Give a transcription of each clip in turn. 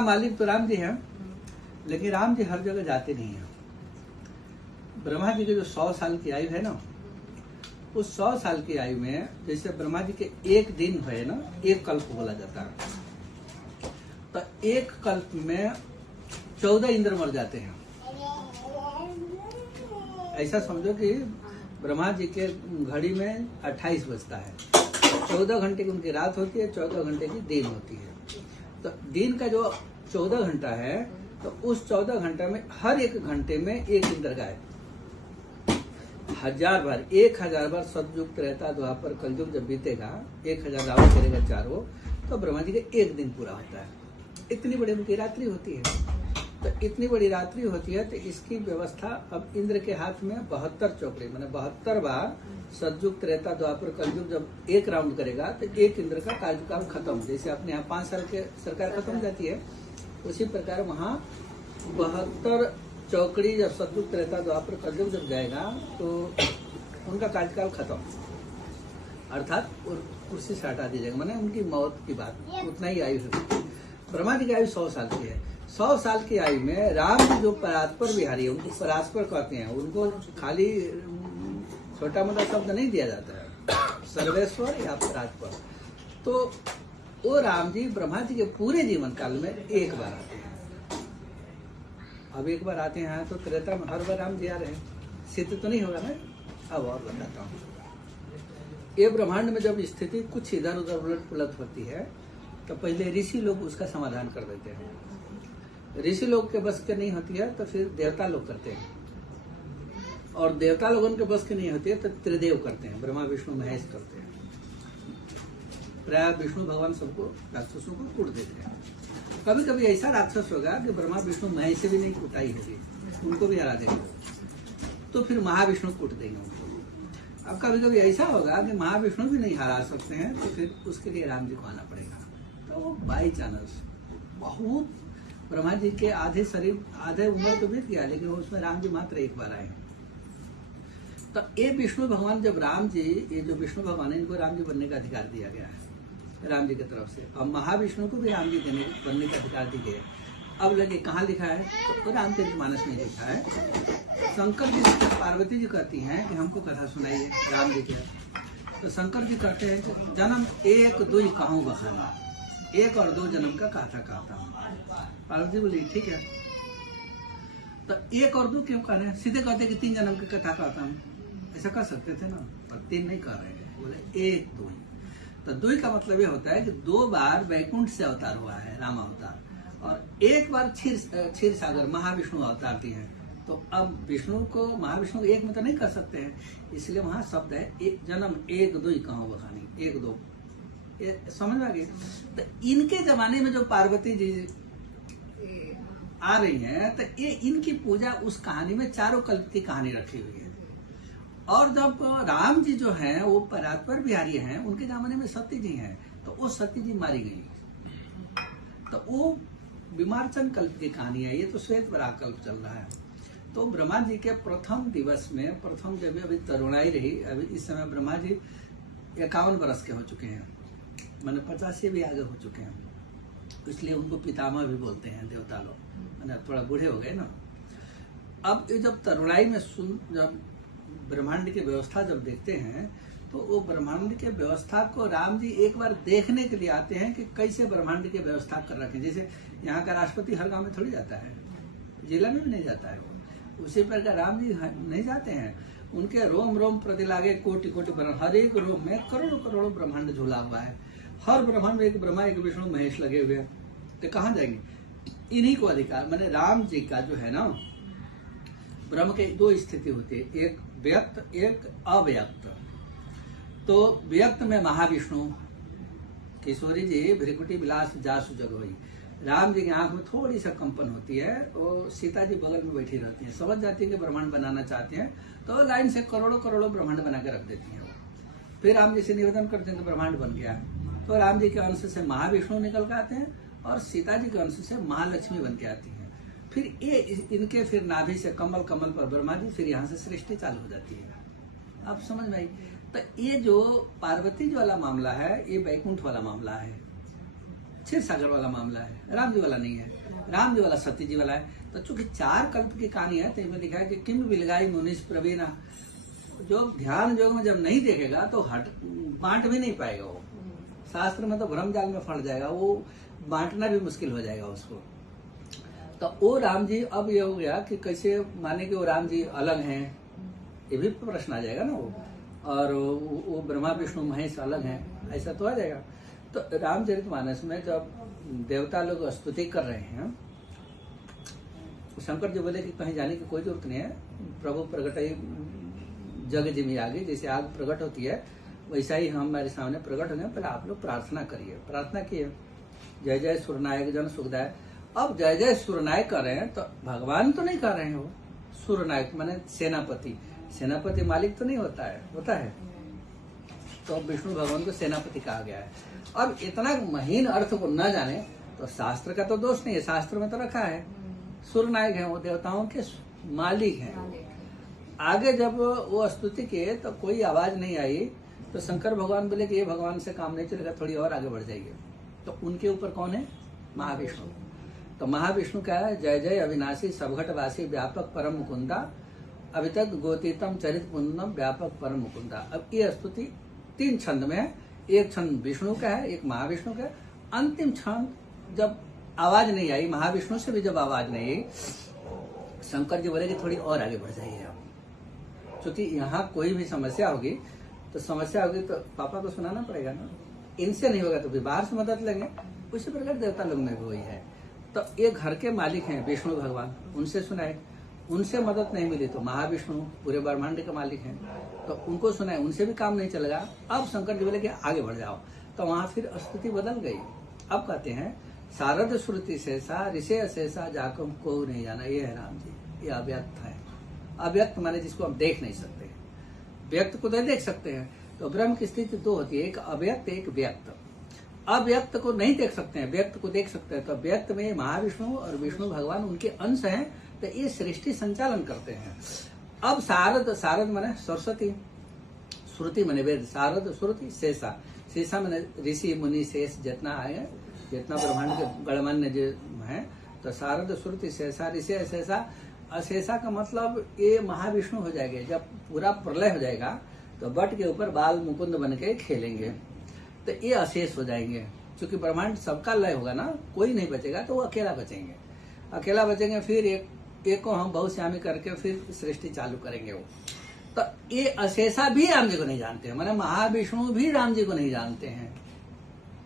मालिक तो राम जी हैं, लेकिन राम जी हर जगह जाते नहीं हैं। ब्रह्मा जी की जो 100 साल की आयु है ना, उस 100 साल की आयु में जैसे ब्रह्मा जी के एक दिन है ना, एक कल्प बोला जाता है। तो एक कल्प में 14 इंद्र मर जाते हैं। ऐसा समझो कि ब्रह्मा जी के घड़ी में 28 बजता है, 14 घंटे की उनकी रात होती है, 14 घंटे की दिन होती है। तो दिन का जो 14 घंटा है, तो उस 14 घंटा में हर एक घंटे में एक इंद्र गायब। 1000 बार 1000 बार सतयुग रहता द्वापर कलयुग जब बीतेगा, 1000 रावण करेगा चारों, तो ब्रह्मा जी के एक दिन पूरा होता है। इतनी बड़ी उनकी रात्रि होती है। तो इतनी बड़ी रात्रि होती है, तो इसकी व्यवस्था अब इंद्र के हाथ में 72 चौकड़ी, मैंने 72 बार सतयुग त्रेता द्वापर कलयुग जब एक राउंड करेगा, तो एक इंद्र का कार्यकाल खत्म। जैसे अपने यहाँ 5 साल के सरकार खत्म हो जाती है, उसी प्रकार वहाँ 72 चौकड़ी जब सतयुग त्रेता द्वापर कलयुग जब जाएगा, तो उनका कार्यकाल खत्म, अर्थात कुर्सी से हटा दी जाएगा, मैंने उनकी मौत की बात, उतना ही आयु है। ब्रह्मा जी की आयु 100 साल की है। 100 साल की आयु में राम जी जो परात्पर बिहारी है, उनको परात्पर कहते हैं। उनको खाली छोटा मोटा शब्द नहीं दिया जाता है, सर्वेश्वर या परात्पर। तो वो राम जी ब्रह्मा जी के पूरे जीवन काल में एक बार आते हैं। अब एक बार आते हैं तो त्रेता में हर बार राम जी आ रहे हैं, सिद्ध तो नहीं होगा ना। अब और बताता हूँ। ये ब्रह्मांड में जब स्थिति कुछ इधर उधर उलट पुलट होती है, तो पहले ऋषि लोग उसका समाधान कर देते हैं। ऋषि लोग के बस के नहीं होती है, तो फिर देवता लोग करते हैं, और देवता लोगों के बस की नहीं होती है, तो त्रिदेव करते हैं, ब्रह्मा विष्णु महेश करते हैं। प्राय विष्णु भगवान सबको राक्षसों को कूट देते हैं। कभी कभी ऐसा राक्षस होगा कि ब्रह्मा विष्णु महेश से भी नहीं कुटाई होगी, उनको भी हरा देंगे, तो फिर महाविष्णु कूट देंगे उनको। अब कभी कभी ऐसा होगा कि महाविष्णु भी नहीं हरा सकते हैं, तो फिर उसके लिए राम जी को आना पड़ेगा। तो वो बाई चांस बहुत, ब्रह्मा जी के आधे शरीर आधे उम्र तो बीत गया, लेकिन उसमें राम जी मात्र एक बार आए। तो ये विष्णु भगवान जब राम जी, ये जो विष्णु भगवान है, इनको राम जी बनने का अधिकार दिया गया है राम जी की तरफ से। अब महाविष्णु को भी राम जी बनने का अधिकार दिया गया। अब लगे कहाँ लिखा है, तो रामचरितमानस में लिखा है। शंकर जी पार्वती जी कहती हैं कि हमको कथा सुनाइए राम जी के। तो शंकर जी कहते हैं कि जन्म 1 2 कहूँ बखाना, 1 और 2 जन्म का कथा कहता हूँ। पार्वती बोली ठीक है। तो 1 और 2 क्यों कह रहे हैं? सीधे कहते कि 3 जन्म की कथा कहता हूँ, ऐसा कर सकते थे ना, और 3 नहीं कर रहे हैं, बोले 1 2। तो 2 का मतलब ये होता है कि 2 बार वैकुंठ से अवतार हुआ है राम अवतार, और 1 बार क्षीर सागर महाविष्णु अवतार दिए हैं। तो अब विष्णु को महाविष्णु को एक में तो नहीं कर सकते हैं, इसलिए वहां शब्द है एक जन्म 1 2 कहूँ बखानी, 1 2। समझ में आ गई? तो इनके जमाने में जो पार्वती जी आ रही हैं, तो ये इनकी पूजा उस कहानी में चारों कल्प की कहानी रखी हुई है। और जब राम जी जो हैं वो परात्पर बिहारी हैं, उनके जमाने में सती जी हैं, तो वो सती जी मारी गई, तो वो विमार्चन कल्प की कहानी है। ये तो श्वेत वराह कल्प चल रहा है। तो ब्रह्मा जी के प्रथम दिवस में, प्रथम जब अभी तरुणाई रही, अभी इस समय ब्रह्मा जी 51 वर्ष के हो चुके हैं, मैंने 50 से भी आगे हो चुके हैं, इसलिए उनको पितामह भी बोलते हैं देवता लोग, मैंने थोड़ा बूढ़े हो गए ना। अब ये जब तरुणाई में जब ब्रह्मांड की व्यवस्था जब देखते हैं, तो वो ब्रह्मांड के व्यवस्था को राम जी एक बार देखने के लिए आते हैं कि कैसे ब्रह्मांड की व्यवस्था कर रखे। जैसे यहाँ का राष्ट्रपति हर गांव में थोड़ी जाता है, जिला में भी नहीं जाता है, उसी प्रकार राम जी नहीं जाते हैं। उनके रोम रोम प्रति लागे कोटि कोटि ब्रह्मांड, हर एक रोम में करोड़ों करोड़ों ब्रह्मांड झूला हुआ है। हर ब्रह्मांड में एक ब्रह्मा एक विष्णु महेश लगे हुए हैं, तो कहाँ जाएंगे? इन्हीं को अधिकार, मैंने राम जी का जो है ना, ब्रह्म के 2 स्थिति होती है, एक व्यक्त एक अव्यक्त। तो व्यक्त में महाविष्णु, किशोरी जी भ्रिकुटी विलास जासु जगोई, राम जी की आंख में थोड़ी सा कंपन होती है, और सीता जी बगल में बैठी रहती हैं, समझ जाती है कि ब्रह्मांड बनाना चाहते हैं, तो लाइन से करोड़ों करोड़ों ब्रह्मांड बना के रख देती हैं। फिर राम जी से निवेदन करते हैं कि ब्रह्मांड बन गया, तो राम जी के अंश से महाविष्णु निकल के आते हैं, और सीता जी के अंश से महालक्ष्मी बन के आती है। फिर ये इनके फिर नाभि से कमल, कमल पर ब्रह्मा जी, फिर यहाँ से सृष्टि चालू हो जाती है। आप समझ में आई? तो ये जो पार्वती जी वाला मामला है, ये वैकुंठ वाला मामला है। क्षीर सागर वाला मामला है, राम जी वाला नहीं है। राम जी वाला सत्य जी वाला है। तो चूंकि 4 कल्प की कहानी है तो इसमें लिखा है कि किम बिलगाई मुनिश प्रवीणा, जो ध्यान योग में जब नहीं देखेगा तो बांट भी नहीं पाएगा वो। शास्त्र में तो भ्रम जाल में फंस जाएगा, वो बांटना भी मुश्किल हो जाएगा उसको। तो वो राम जी, अब ये हो गया कि कैसे माने कि वो राम जी अलग हैं, ये भी प्रश्न आ जाएगा ना वो। और वो ब्रह्मा विष्णु महेश अलग हैं, ऐसा तो आ जाएगा। तो रामचरितमानस में जब देवता लोग स्तुति कर रहे हैं, शंकर जी बोले कि कहीं जाने की कोई जरूरत नहीं है, प्रभु प्रकट जग जिमी आगे, जैसे आग प्रकट होती है वैसा ही हमारे सामने प्रकट होने, पहले आप लोग प्रार्थना करिए। प्रार्थना किए, जय जय सुरनायक जन सुखदायक। अब जय जय सुरनायक कर रहे हैं तो भगवान तो नहीं कर रहे हैं, वो सुरनायक माने सेनापति। सेनापति मालिक तो नहीं होता है, होता है तो विष्णु भगवान को सेनापति कहा गया है। अब इतना महीन अर्थ को न जाने तो शास्त्र का तो दोष नहीं है, शास्त्र में तो रखा है सुरनायक है, वो देवताओं के मालिक हैं। आगे जब वो स्तुति किए तो कोई आवाज नहीं आई, तो शंकर भगवान बोले कि ये भगवान से काम नहीं चलेगा, थोड़ी और आगे बढ़ जाएंगे। तो उनके ऊपर कौन है? महाविष्णु। तो महाविष्णु क्या है? जय जय अविनाशी सबघटवासी व्यापक परम मुकुंदा, अभी तक गोतीतम चरित पुण्यम व्यापक परम मुकुंदा। अब ये स्तुति 3 छंद में है, एक छंद विष्णु का है, एक महाविष्णु का है। अंतिम छंद जब आवाज नहीं आई, महाविष्णु से भी जब आवाज नहीं आई, शंकर जी बोले कि थोड़ी और आगे बढ़ जाइए आप, क्योंकि यहाँ कोई भी समस्या होगी तो पापा को सुनाना पड़ेगा ना, इनसे नहीं होगा तो फिर बाहर से मदद लेंगे। उसी प्रकार देवता लोग में भी वही है। तो ये घर के मालिक हैं विष्णु भगवान, उनसे सुनाए, उनसे मदद नहीं मिली तो महाविष्णु पूरे ब्रह्मांड के मालिक हैं, तो उनको सुनाए, उनसे भी काम नहीं चलेगा। अब शंकर जी बोले कि आगे बढ़ जाओ, तो वहां फिर स्थिति बदल गई। अब कहते हैं शारद श्रुति शेषा ऋषे शेषा जाकम को नहीं जाना। ये है राम जी, ये अव्यक्त है। अव्यक्त माने जिसको हम देख नहीं सकते, व्यक्त को तो देख सकते हैं। तो ब्रह्म की स्थिति 2 होती है, एक अव्यक्त एक व्यक्त। अव्यक्त को नहीं देख सकते हैं, व्यक्त को देख सकते हैं। तो व्यक्त में महाविष्णु और विष्णु भगवान उनके अंश हैं, तो ये सृष्टि संचालन करते हैं। अब शारद माने सरस्वती, श्रुति माने वेद, शारद श्रुति शेषा, शेषा माने ऋषि मुनि शेष जितना आए, जितना ब्रह्मांड के गणमान्य जो है। तो शारद श्रुति शेषा ऋषि शेषा। अशेषा का मतलब ये महाविष्णु हो जाएंगे। जब पूरा प्रलय हो जाएगा तो बट के ऊपर बाल मुकुंद बन के खेलेंगे, तो ये अशेष हो जाएंगे। क्योंकि ब्रह्मांड सबका लय होगा ना, कोई नहीं बचेगा, तो वो अकेला बचेंगे। फिर एक को हम बहुश्यामी करके फिर सृष्टि चालू करेंगे वो। तो ये अशेषा भी राम जी को नहीं जानते हैं, माने महाविष्णु भी राम जी को नहीं जानते हैं।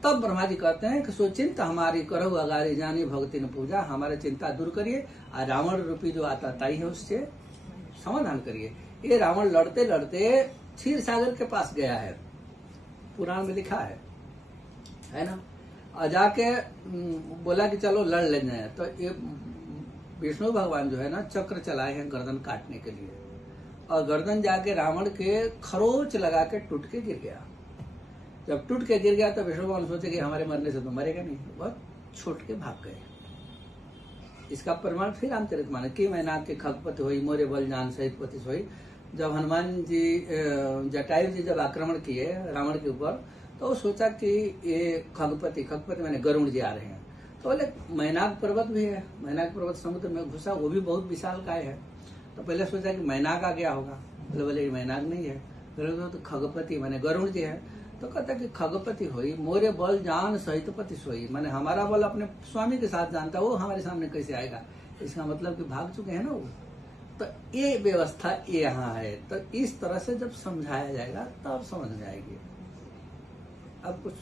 तब ब्रह्मा जी कहते हैं कि सो चिंता हमारी करो अगारी जानी भक्ति न पूजा, हमारे चिंता दूर करिए और रावण रूपी जो आता ताई है उससे समाधान करिए। ये रावण लड़ते लड़ते क्षीर सागर के पास गया है, पुराण में लिखा है ना। और जाके बोला कि चलो लड़ लेना है। तो ये विष्णु भगवान जो है ना चक्र चलाए हैं गर्दन काटने के लिए, और गर्दन जाके रावण के खरोच लगा के टूट के गिर गया। जब टूट के गिर गया तो विष्णु भगवान सोचे कि हमारे मरने से तो मरेगा नहीं, बहुत छूट के भाग गए। इसका प्रमाण फिर रामचरितमानस की मैना के खगपति हुई मोरे बल जान सहित पति सोई। जब हनुमान जी जटायु जी जब आक्रमण किए रावण के ऊपर, तो वो सोचा कि ये खगपति मैंने गरुड़ जी आ रहे हैं। तो बोले मैनाक पर्वत भी है, मैनाक पर्वत समुद्र में घुसा, वो भी बहुत विशाल काय है। तो पहले सोचा कि मैनाक आ गया होगा, बोले मैनाक नहीं है, तो खगपति माने गरुड़ जी है। तो कहता कि खगपति हुई मोरे बल जान सहित पति सोई, माने हमारा बल अपने स्वामी के साथ जानता, वो हमारे सामने कैसे आएगा। इसका मतलब कि भाग चुके हैं ना वो। तो ये व्यवस्था ये यहाँ है। तो इस तरह से जब समझाया जाएगा तब समझ में आएगी। अब कुछ